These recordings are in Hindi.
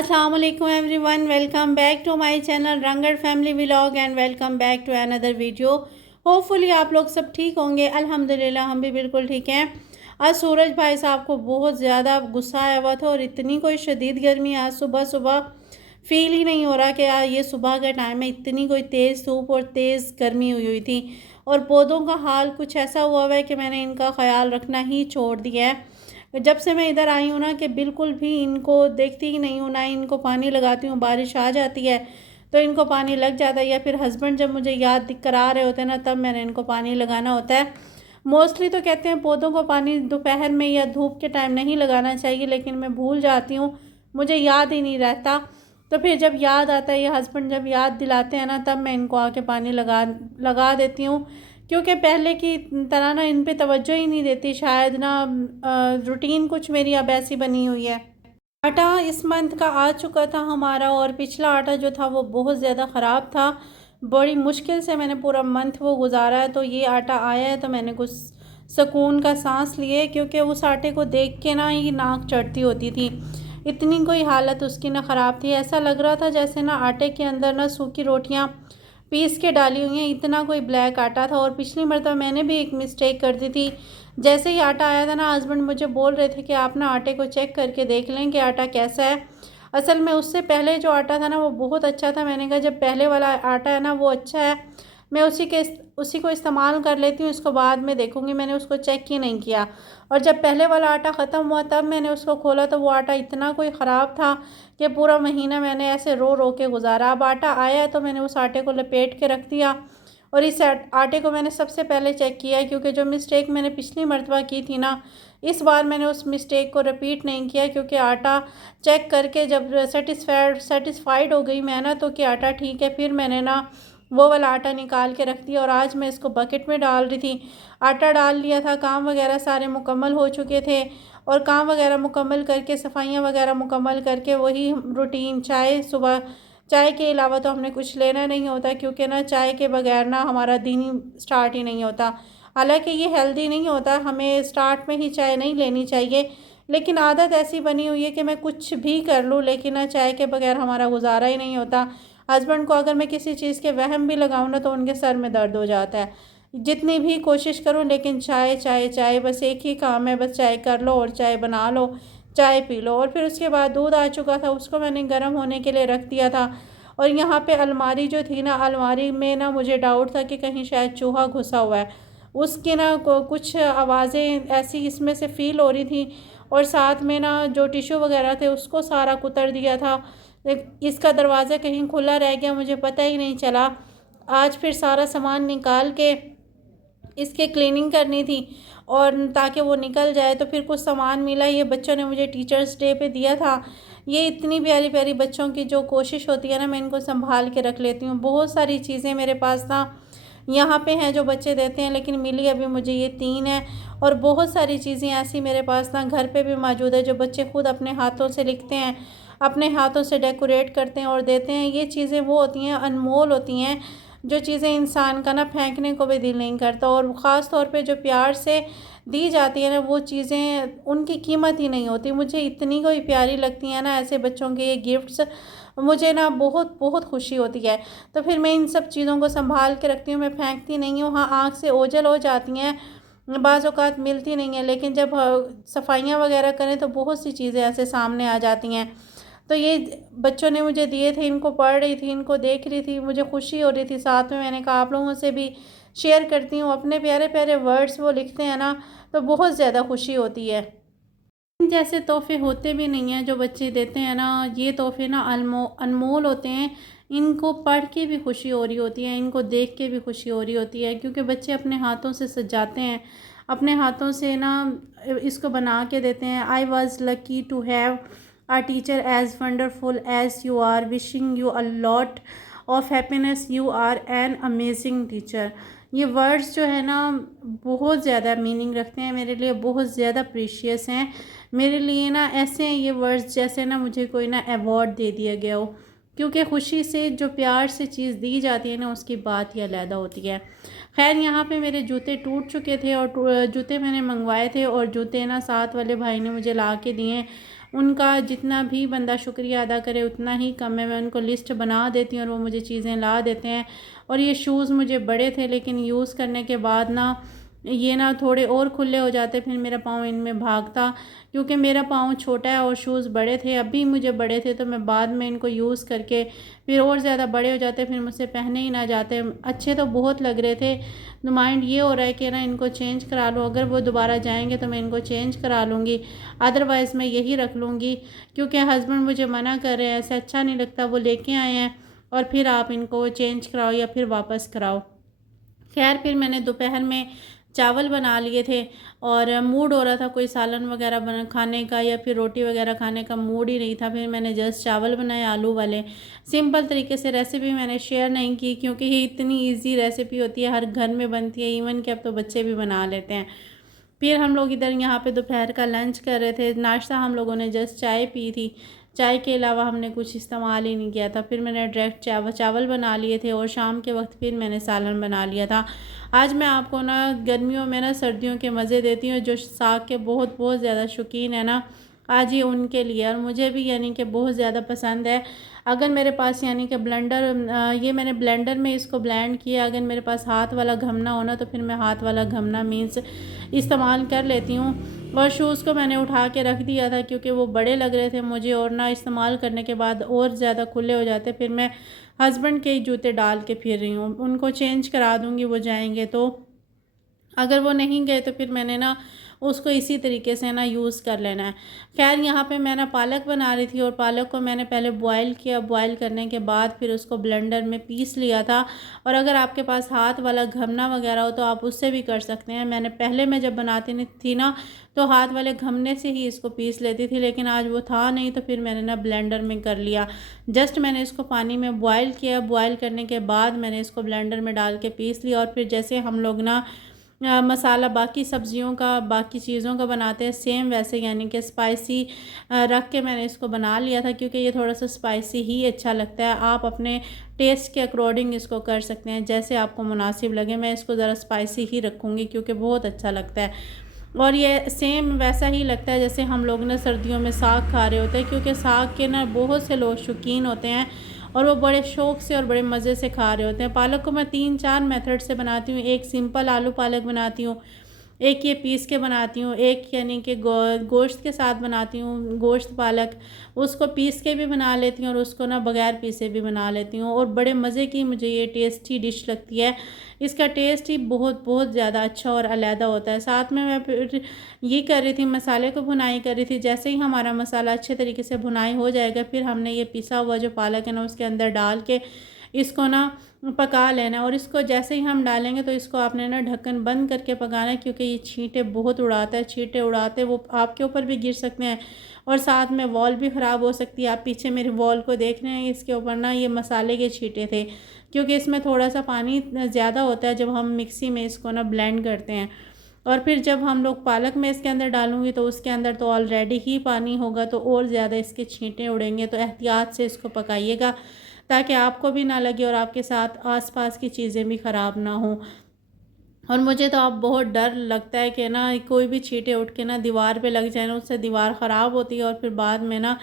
अस्सलाम वालेकुम everyone, welcome back to my channel Rangad family vlog and welcome back to another video. Hopefully आप लोग सब ठीक होंगे। अल्हम्दुलिल्लाह हम भी बिल्कुल ठीक हैं। आज सूरज भाई साहब को बहुत ज़्यादा गुस्सा आया हुआ था और इतनी कोई शदीद गर्मी आज सुबह सुबह फील ही नहीं हो रहा कि यार ये सुबह का टाइम है। इतनी कोई तेज़ धूप और तेज़ गर्मी हुई हुई थी और पौधों का हाल कुछ ऐसा हुआ है कि मैंने इनका ख्याल रखना ही छोड़ दिया है। जब से मैं इधर आई हूँ ना कि बिल्कुल भी इनको देखती ही नहीं हूँ, ना इनको पानी लगाती हूँ। बारिश आ जाती है तो इनको पानी लग जाता है, या फिर हस्बैंड जब मुझे याद करा रहे होते हैं ना तब मैंने इनको पानी लगाना होता है। मोस्टली तो कहते हैं पौधों को पानी दोपहर में या धूप के टाइम नहीं लगाना चाहिए, लेकिन मैं भूल जाती हूँ, मुझे याद ही नहीं रहता। तो फिर जब याद आता है या हस्बैंड जब याद दिलाते हैं ना तब मैं इनको आके पानी लगा देती हूँ, क्योंकि पहले की तरह ना इन पे तवज्जो ही नहीं देती शायद ना। रूटीन कुछ मेरी अब ऐसी बनी हुई है। आटा इस मंथ का आ चुका था हमारा और पिछला आटा जो था वो बहुत ज़्यादा ख़राब था। बड़ी मुश्किल से मैंने पूरा मंथ वो गुजारा है, तो ये आटा आया है तो मैंने कुछ सुकून का सांस लिए, क्योंकि उस आटे को देख के ना ही नाक चढ़ती होती थी। इतनी कोई हालत उसकी ना ख़राब थी, ऐसा लग रहा था जैसे ना आटे के अंदर ना सूखी रोटियां पीस के डाली हुई हैं। इतना कोई ब्लैक आटा था। और पिछली मरतबा मैंने भी एक मिस्टेक कर दी थी। जैसे ही आटा आया था ना हस्बैंड मुझे बोल रहे थे कि आप ना आटे को चेक करके देख लें कि आटा कैसा है। असल में उससे पहले जो आटा था ना वो बहुत अच्छा था। मैंने कहा जब पहले वाला आटा है ना वो अच्छा है, मैं उसी को इस्तेमाल कर लेती हूँ, इसको बाद में देखूँगी। मैंने उसको चेक ही नहीं किया और जब पहले वाला आटा ख़त्म हुआ तब मैंने उसको खोला तो वो आटा इतना कोई ख़राब था कि पूरा महीना मैंने ऐसे रो रो के गुजारा। अब आटा आया है तो मैंने उस आटे को लपेट के रख दिया और इस आटे को मैंने सबसे पहले चेक किया, क्योंकि जो मिस्टेक मैंने पिछली मरतबा की थी ना इस बार मैंने उस मिस्टेक को रिपीट नहीं किया। क्योंकि आटा चेक करके जब सेटिस्फाइड हो गई मैं ना तो कि आटा ठीक है, फिर मैंने ना वो वाला आटा निकाल के रख दिया और आज मैं इसको बकेट में डाल रही थी। आटा डाल लिया था, काम वगैरह सारे मुकम्मल हो चुके थे और काम वगैरह मुकम्मल करके सफाइयाँ वगैरह मुकम्मल करके वही रूटीन चाय, सुबह चाय के अलावा तो हमने कुछ लेना नहीं होता, क्योंकि ना चाय के बगैर ना हमारा दिन ही स्टार्ट ही नहीं होता। हालांकि ये हेल्दी नहीं होता, हमें स्टार्ट में ही चाय नहीं लेनी चाहिए, लेकिन आदत ऐसी बनी हुई है कि मैं कुछ भी कर लूँ लेकिन ना चाय के बगैर हमारा गुजारा ही नहीं होता। हस्बैंड को अगर मैं किसी चीज़ के वहम भी लगाऊँ ना तो उनके सर में दर्द हो जाता है। जितनी भी कोशिश करूँ लेकिन चाय चाय चाय, बस एक ही काम है, बस चाय कर लो और चाय बना लो, चाय पी लो। और फिर उसके बाद दूध आ चुका था, उसको मैंने गर्म होने के लिए रख दिया था। और यहाँ पे अलमारी जो थी ना, अलमारी में ना मुझे डाउट था कि कहीं शायद चूहा घुसा हुआ है। उसकी ना कुछ आवाज़ें ऐसी इसमें से फ़ील हो रही थी और साथ में ना जो टिश्यू वगैरह थे उसको सारा कुतर दिया था। इसका दरवाज़ा कहीं खुला रह गया, मुझे पता ही नहीं चला। आज फिर सारा सामान निकाल के इसके क्लीनिंग करनी थी और ताकि वो निकल जाए, तो फिर कुछ सामान मिला, ये बच्चों ने मुझे टीचर्स डे पे दिया था। ये इतनी प्यारी प्यारी बच्चों की जो कोशिश होती है ना, मैं इनको संभाल के रख लेती हूँ। बहुत सारी चीज़ें मेरे पास ना यहाँ पे हैं जो बच्चे देते हैं, लेकिन मिली अभी मुझे ये 3 है। और बहुत सारी चीज़ें ऐसी मेरे पास ना घर पे भी मौजूद है जो बच्चे खुद अपने हाथों से लिखते हैं, अपने हाथों से डेकोरेट करते हैं और देते हैं। ये चीज़ें वो होती हैं, अनमोल होती हैं, जो चीज़ें इंसान का ना फेंकने को भी दिल नहीं करता। और ख़ास तौर पे जो प्यार से दी जाती है ना वो चीज़ें, उनकी कीमत ही नहीं होती। मुझे इतनी कोई प्यारी लगती हैं ना ऐसे बच्चों के ये गिफ्ट्स, मुझे ना बहुत बहुत खुशी होती है। तो फिर मैं इन सब चीज़ों को संभाल के रखती हूँ, मैं फेंकती नहीं हूँ। हाँ, आँख से ओझल हो जाती हैं, बाज़ औक़ात मिलती नहीं है, लेकिन जब सफाइयाँ वगैरह करें तो बहुत सी चीज़ें ऐसे सामने आ जाती हैं। तो ये बच्चों ने मुझे दिए थे, इनको पढ़ रही थी, इनको देख रही थी, मुझे खुशी हो रही थी। साथ में मैंने कहा आप लोगों से भी शेयर करती हूँ। अपने प्यारे प्यारे वर्ड्स वो लिखते हैं ना तो बहुत ज़्यादा खुशी होती है। जैसे तोहफ़े होते भी नहीं हैं जो बच्चे देते हैं ना, ये तोहफ़े ना अनमोल होते हैं। इनको पढ़ के भी खुशी हो रही होती है, इनको देख के भी खुशी हो रही होती है, क्योंकि बच्चे अपने हाथों से सजाते हैं, अपने हाथों से ना इसको बना के देते हैं। I was lucky to have a teacher as wonderful as you are, wishing you a lot of happiness, you are an amazing teacher. ये वर्ड्स जो है ना बहुत ज़्यादा मीनिंग रखते हैं मेरे लिए, बहुत ज़्यादा प्रीशियस हैं मेरे लिए ना। ऐसे हैं ये वर्ड्स जैसे ना मुझे कोई ना अवार्ड दे दिया गया हो, क्योंकि खुशी से जो प्यार से चीज़ दी जाती है ना उसकी बात ही अलग होती है। खैर यहाँ पे मेरे जूते टूट चुके थे और जूते मैंने मंगवाए थे और जूते ना साथ वाले भाई ने मुझे ला के दिए। उनका जितना भी बंदा शुक्रिया अदा करे उतना ही कम है। मैं उनको लिस्ट बना देती हूँ और वो मुझे चीज़ें ला देते हैं। और ये शूज़ मुझे बड़े थे, लेकिन यूज़ करने के बाद ना ये ना थोड़े और खुले हो जाते, फिर मेरा पाँव इनमें भागता, क्योंकि मेरा पाँव छोटा है और शूज़ बड़े थे, अभी मुझे बड़े थे, तो मैं बाद में इनको यूज़ करके फिर और ज़्यादा बड़े हो जाते, फिर मुझसे पहने ही ना जाते। अच्छे तो बहुत लग रहे थे, तो माइंड ये हो रहा है कि ना इनको चेंज करा लूँ। अगर वो दोबारा जाएंगे तो मैं इनको चेंज करा लूँगी, अदरवाइज़ मैं यही रख लूँगी, क्योंकि हस्बैंड मुझे मना कर रहे हैं, ऐसे अच्छा नहीं लगता, वो लेके आए हैं और फिर आप इनको चेंज कराओ या फिर वापस कराओ। खैर फिर मैंने दोपहर में चावल बना लिए थे और मूड हो रहा था कोई सालन वगैरह बना खाने का या फिर रोटी वगैरह खाने का मूड ही नहीं था। फिर मैंने जस्ट चावल बनाए आलू वाले, सिंपल तरीके से। रेसिपी मैंने शेयर नहीं की क्योंकि ये इतनी इजी रेसिपी होती है, हर घर में बनती है, इवन कि अब तो बच्चे भी बना लेते हैं। फिर हम लोग इधर यहाँ पे दोपहर का लंच कर रहे थे। नाश्ता हम लोगों ने जस्ट चाय पी थी, चाय के अलावा हमने कुछ इस्तेमाल ही नहीं किया था। फिर मैंने डायरेक्ट चावल बना लिए थे और शाम के वक्त फिर मैंने सालन बना लिया था। आज मैं आपको ना गर्मियों में ना सर्दियों के मज़े देती हूँ। जो साग के बहुत बहुत ज़्यादा शौकीन है ना, आज ये उनके लिए, और मुझे भी यानी कि बहुत ज़्यादा पसंद है। अगर मेरे पास यानी कि ब्लेंडर, ये मैंने ब्लेंडर में इसको ब्लेंड किया, अगर मेरे पास हाथ वाला घमना हो ना तो फिर मैं हाथ वाला घमना मीन्स इस्तेमाल कर लेती हूँ। और शूज़ को मैंने उठा के रख दिया था क्योंकि वो बड़े लग रहे थे मुझे, और ना इस्तेमाल करने के बाद और ज़्यादा खुले हो जाते। फिर मैं हस्बैंड के ही जूते डाल के फिर रही हूँ, उनको चेंज करा दूँगी वो जाएंगे तो। अगर वो नहीं गए तो फिर मैंने ना उसको इसी तरीके से ना यूज़ कर लेना है। खैर यहाँ पे मैं ना पालक बना रही थी और पालक को मैंने पहले बॉयल किया, बॉयल करने के बाद फिर उसको ब्लेंडर में पीस लिया था। और अगर आपके पास हाथ वाला घमना वगैरह हो तो आप उससे भी कर सकते हैं। मैंने पहले मैं जब बनाती नहीं थी ना तो हाथ वाले घमने से ही इसको पीस लेती थी, लेकिन आज वो था नहीं तो फिर मैंने ना ब्लेंडर में कर लिया। जस्ट मैंने इसको पानी में बॉयल किया, बॉयल करने के बाद मैंने इसको ब्लेंडर में डाल के पीस लिया। और फिर जैसे हम लोग ना मसाला बाकी सब्जियों का, बाकी चीज़ों का बनाते हैं सेम वैसे, यानी कि स्पाइसी रख के मैंने इसको बना लिया था, क्योंकि ये थोड़ा सा स्पाइसी ही अच्छा लगता है। आप अपने टेस्ट के अकॉर्डिंग इसको कर सकते हैं, जैसे आपको मुनासिब लगे। मैं इसको ज़रा स्पाइसी ही रखूँगी क्योंकि बहुत अच्छा लगता है। और ये सेम वैसा ही लगता है जैसे हम लोग ना सर्दियों में साग खा रहे होते हैं, क्योंकि साग के ना बहुत से लोग शौकीन होते हैं और वो बड़े शौक़ से और बड़े मज़े से खा रहे होते हैं। पालक को मैं 3-4 मेथड से बनाती हूँ। एक सिंपल आलू पालक बनाती हूँ, एक ये पीस के बनाती हूँ, एक यानी कि गोश्त के साथ बनाती हूँ, गोश्त पालक उसको पीस के भी बना लेती हूँ और उसको ना बग़ैर पीसे भी बना लेती हूँ। और बड़े मज़े की मुझे ये टेस्टी डिश लगती है। इसका टेस्ट ही बहुत बहुत ज़्यादा अच्छा और अलहदा होता है। साथ में मैं फिर ये कर रही थी, मसाले को भुनाई कर रही थी। जैसे ही हमारा मसाला अच्छे तरीके से भुनाई हो जाएगा, फिर हमने ये पिसा हुआ जो पालक है ना उसके अंदर डाल के इसको ना पका लेना है। और इसको जैसे ही हम डालेंगे तो इसको आपने ना ढक्कन बंद करके पकाना है, क्योंकि ये छींटे बहुत उड़ाता है। छींटे उड़ाते वो आपके ऊपर भी गिर सकते हैं और साथ में वॉल भी ख़राब हो सकती है। आप पीछे मेरी वॉल को देख रहे हैं, इसके ऊपर ना ये मसाले के छींटे थे, क्योंकि इसमें थोड़ा सा पानी ज़्यादा होता है जब हम मिक्सी में इसको ना ब्लेंड करते हैं। और फिर जब हम लोग पालक में इसके अंदर डालूंगी तो उसके अंदर तो ऑलरेडी ही पानी होगा, तो और ज़्यादा इसके छींटे उड़ेंगे। तो एहतियात से इसको पकाइएगा ताकि आपको भी ना लगे और आपके साथ आसपास की चीज़ें भी ख़राब ना हों। और मुझे तो अब बहुत डर लगता है कि ना कोई भी छींटे उठ के ना दीवार पे लग जाए ना, उससे दीवार ख़राब होती है और फिर बाद में ना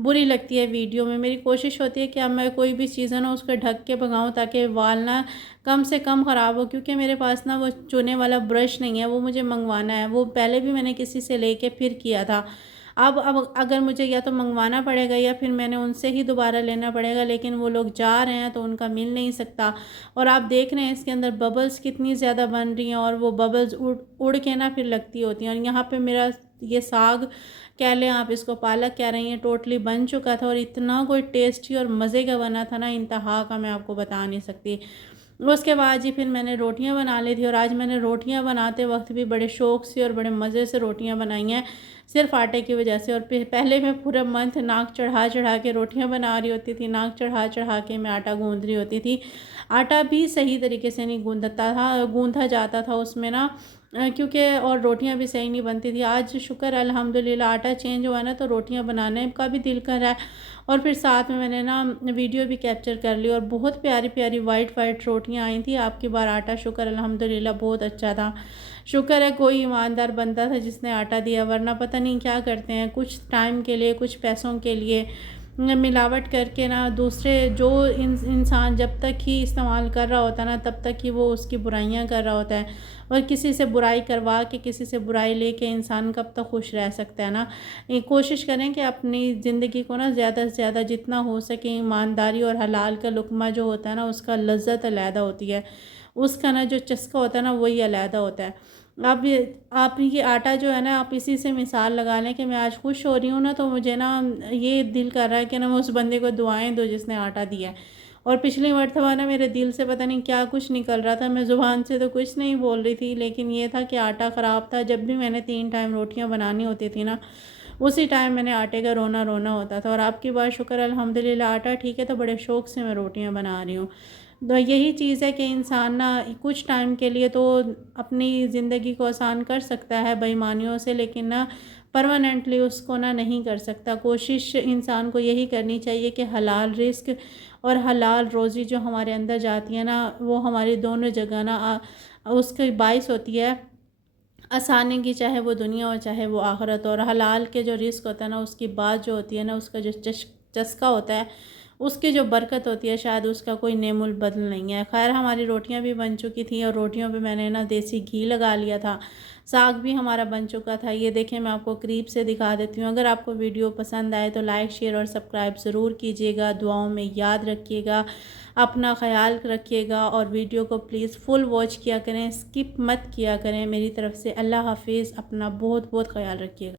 बुरी लगती है वीडियो में। मेरी कोशिश होती है कि अब मैं कोई भी चीज़ है ना उसको ढक के पकाऊँ ताकि वाल ना कम से कम ख़राब हो, क्योंकि मेरे पास ना वो चुने वाला ब्रश नहीं है, वो मुझे मंगवाना है। वो पहले भी मैंने किसी से लेके फिर किया था। अब अगर मुझे या तो मंगवाना पड़ेगा या फिर मैंने उनसे ही दोबारा लेना पड़ेगा, लेकिन वो लोग जा रहे हैं तो उनका मिल नहीं सकता। और आप देख रहे हैं इसके अंदर बबल्स कितनी ज़्यादा बन रही हैं और वो बबल्स उड़ उड़ के ना फिर लगती होती हैं। और यहाँ पे मेरा ये साग कह लें, आप इसको पालक कह रही हैं, टोटली बन चुका था और इतना कोई टेस्टी और मज़े का बना था ना, इंतहा का मैं आपको बता नहीं सकती। उसके बाद जी फिर मैंने रोटियां बना ली थी और आज मैंने रोटियां बनाते वक्त भी बड़े शौक़ से और बड़े मज़े से रोटियां बनाई हैं, सिर्फ आटे की वजह से। और पहले मैं पूरा मंथ नाक चढ़ा चढ़ा के रोटियां बना रही होती थी, नाक चढ़ा चढ़ा के मैं आटा गूँध रही होती थी। आटा भी सही तरीके से नहीं गूँधा जाता था उसमें ना, क्योंकि और रोटियां भी सही नहीं बनती थी। आज शुक्र अल्हम्दुलिल्लाह आटा चेंज हुआ ना तो रोटियां बनाने का भी दिल कर रहा है। और फिर साथ में मैंने ना वीडियो भी कैप्चर कर ली और बहुत प्यारी प्यारी वाइट वाइट रोटियां आई थी। आपकी बार आटा शुक्र अल्हम्दुलिल्लाह बहुत अच्छा था, शुक्र है कोई ईमानदार बंदा था जिसने आटा दिया, वरना पता नहीं क्या करते हैं, कुछ टाइम के लिए, कुछ पैसों के लिए मिलावट करके ना दूसरे जो इंसान जब तक ही इस्तेमाल कर रहा होता है ना तब तक ही वो उसकी बुराइयां कर रहा होता है। और किसी से बुराई करवा के, किसी से बुराई लेके इंसान कब तक खुश रह सकता है ना। ये कोशिश करें कि अपनी ज़िंदगी को ना ज़्यादा से ज़्यादा जितना हो सके ईमानदारी और हलाल का लुक़्मा जो होता है ना उसका लज्जत अलहदा होती है, उसका ना जो चस्का होता है ना वही अलहदा होता है। आप ये आटा जो है ना, आप इसी से मिसाल लगा लें कि मैं आज खुश हो रही हूँ ना तो मुझे ना ये दिल कर रहा है कि ना मैं उस बंदे को दुआएं दूँ जिसने आटा दिया है। और पिछली मरतबा ना मेरे दिल से पता नहीं क्या कुछ निकल रहा था, मैं ज़ुबान से तो कुछ नहीं बोल रही थी, लेकिन ये था कि आटा ख़राब था। जब भी मैंने 3 टाइम रोटियाँ बनानी होती थी ना उसी टाइम मैंने आटे का रोना रोना होता था। और आपकी बात शुक्र अल्हम्दुलिल्लाह आटा ठीक है, तो बड़े शौक़ से मैं रोटियाँ बना रही हूँ। तो यही चीज़ है कि इंसान ना कुछ टाइम के लिए तो अपनी ज़िंदगी को आसान कर सकता है बेईमानियों से, लेकिन ना परमानेंटली उसको ना नहीं कर सकता। कोशिश इंसान को यही करनी चाहिए कि हलाल रिस्क और हलाल रोज़ी जो हमारे अंदर जाती है ना वो हमारी दोनों जगह ना उसकी बाइस होती है आसानी की, चाहे वो दुनिया हो चाहे वो आखिरत। और हलाल के जो रिस्क होता है ना उसकी बात जो होती है ना, उसका जो चस्का होता है, उसकी जो बरकत होती है, शायद उसका कोई नेमुल बदल नहीं है। खैर हमारी रोटियां भी बन चुकी थी और रोटियों पे मैंने ना देसी घी लगा लिया था। साग भी हमारा बन चुका था। ये देखें, मैं आपको करीब से दिखा देती हूँ। अगर आपको वीडियो पसंद आए तो लाइक शेयर और सब्सक्राइब ज़रूर कीजिएगा। दुआओं में याद रखिएगा, अपना ख्याल रखिएगा और वीडियो को प्लीज़ फुल वॉच किया करें, स्किप मत किया करें। मेरी तरफ से अल्लाह हाफिज़। अपना बहुत बहुत ख्याल रखिएगा।